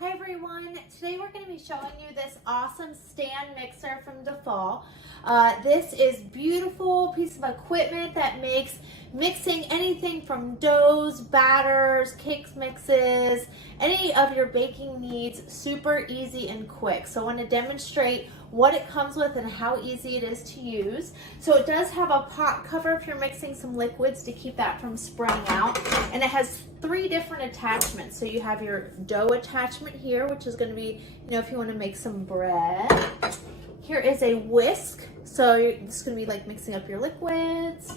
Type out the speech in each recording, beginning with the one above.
Hi everyone, today we're going to be showing you this awesome stand mixer from DEPFALL. This is beautiful piece of equipment that makes mixing anything from doughs, batters, cakes mixes, any of your baking needs super easy and quick. So I want to demonstrate what it comes with and how easy it is to use. So it does have a pot cover if you're mixing some liquids to keep that from spraying out, and it has 3 different attachments. So you have your dough attachment here, which is going to be, if you want to make some bread. Here is a whisk, so this is going to be like mixing up your liquids.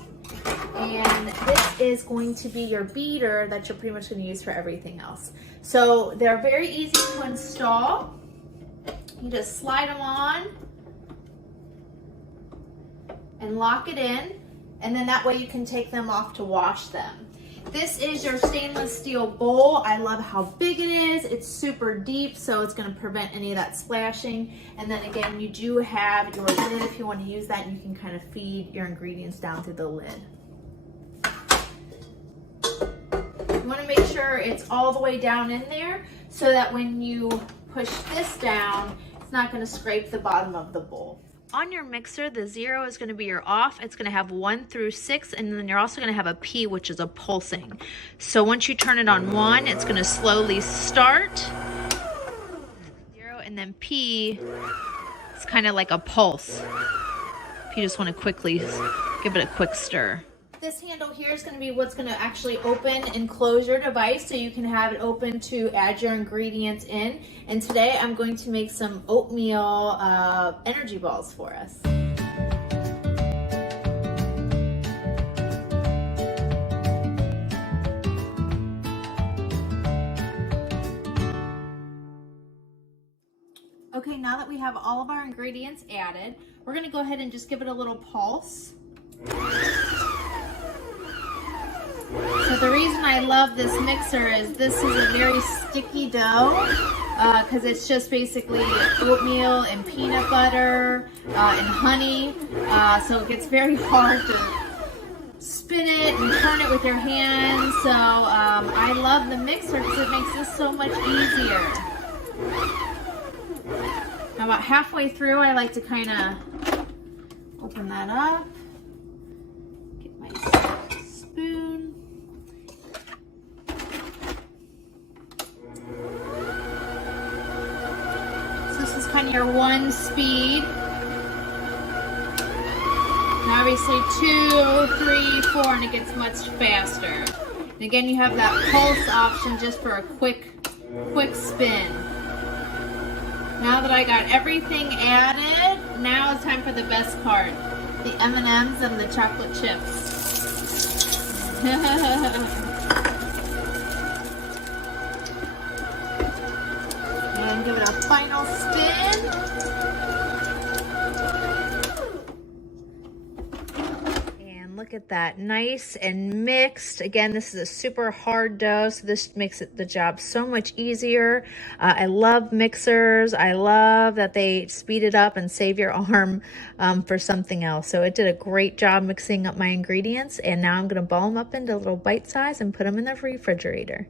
And this is going to be your beater that you're pretty much going to use for everything else. So they're very easy to install. You just slide them on and lock it in, and then that way you can take them off to wash them. This is your stainless steel bowl. I love how big it is. It's super deep, so it's going to prevent any of that splashing. And then again, you do have your lid if you want to use that, and you can kind of feed your ingredients down through the lid. You want to make sure it's all the way down in there so that when you push this down, it's not going to scrape the bottom of the bowl. On your mixer, the 0 is going to be your off. It's going to have 1 through 6, and then you're also going to have a P, which is a pulsing. So once you turn it on 1, it's going to slowly start. 0, and then P is kind of like a pulse. If you just want to quickly give it a quick stir. This handle here is going to be what's going to actually open and close your device, so you can have it open to add your ingredients in. And today I'm going to make some oatmeal energy balls for us. Okay, now that we have all of our ingredients added, we're going to go ahead and just give it a little pulse. So the reason I love this mixer is this is a very sticky dough because it's just basically oatmeal and peanut butter and honey. So it gets very hard to spin it and turn it with your hands. So I love the mixer because it makes this so much easier. Now about halfway through, I like to kind of open that up. Get my spoon. This is kind of your 1 speed. Now obviously 2, 3, 4, and it gets much faster. And again, you have that pulse option just for a quick spin. Now that I got everything added, now it's time for the best part. The M&Ms and the chocolate chips. And give it a final spin. And look at that, nice and mixed. Again, this is a super hard dough, so this makes the job so much easier. I love mixers. I love that they speed it up and save your arm for something else. So it did a great job mixing up my ingredients, and now I'm gonna ball them up into little bite size and put them in the refrigerator.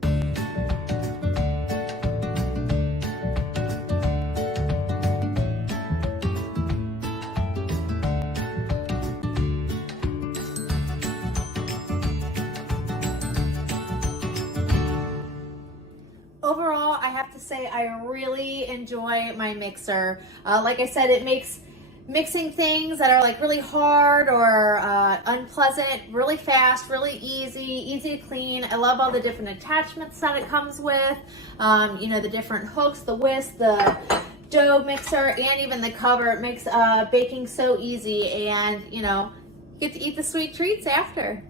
Overall, I have to say I really enjoy my mixer. Like I said, it makes mixing things that are like really hard or unpleasant really fast, really easy to clean. I love all the different attachments that it comes with. The different hooks, the whisk, the dough mixer, and even the cover. It makes baking so easy, and you get to eat the sweet treats after.